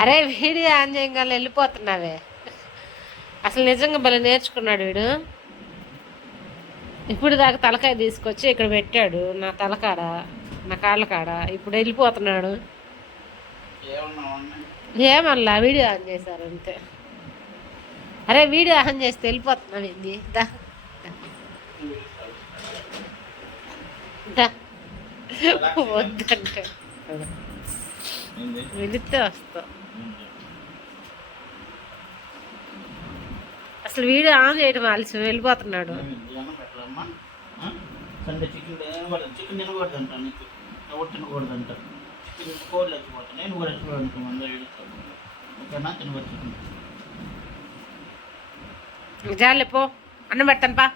అరే video on చేయగానే వెళ్ళిపోతున్నావే. అసలు నిజంగా భలే నేర్చుకున్నాడు వీడు. ఇప్పుడు దాకా తలకాయ తీసుకొచ్చి ఇక్కడ పెట్టాడు నా తలకాడ, నా కాళ్ళ కాడ. ఇప్పుడు వెళ్ళిపోతున్నాడు. ఏమల్లా వీడియో ఆన్ చేశారు అంతే. అరే వీడియో ఆన్ చేస్తే వెళ్ళిపోతున్నావు ఏంది? వద్దంటే వెళితే వస్తావు. అసలు వీడియో ఆన్ చేయడం ఆలస్యం, వెళ్ళిపోతున్నాడు. చికెన్ తినకూడదంట, నీకు ఎవరు తినకూడదంట. చికెన్ కోళ్ళు వచ్చిపోతాను, నేను కూడా వచ్చిపోయాను. ఓకేనా? తినకూడదు చికెన్. జాలే పో, అన్నం పెడతాను పా.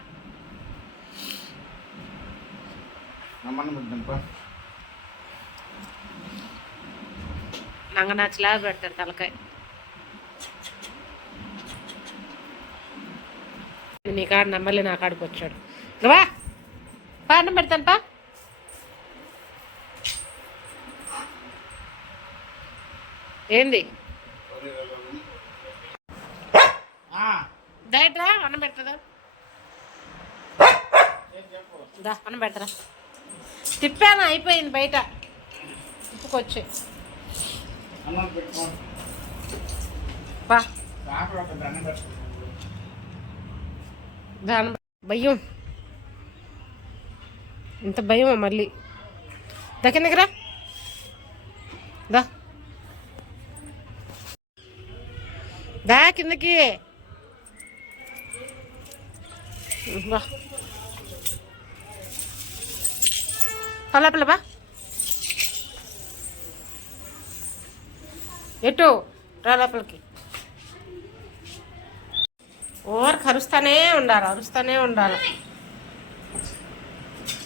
అన్నం పెడతాను పా. నంగనాచిలా పెడతాను తలకాయ. నీ కాడ నమ్మలే, నా కాడికి వచ్చాడు. వా పా, అన్నం పెడతాను పా. ఏంది డైట్రా? అన్నం పెడతాదా? అన్నం పెడతారా? తిప్పాను, అయిపోయింది బయట. తిప్పుకొచ్చి దాని భయం, ఇంత భయమా మళ్ళీ? కిందకిరా, దా కిందకి. లోపల బా. ఎటు రా లోపలికి. ఓవర్ అరుస్తూనే ఉండాలి.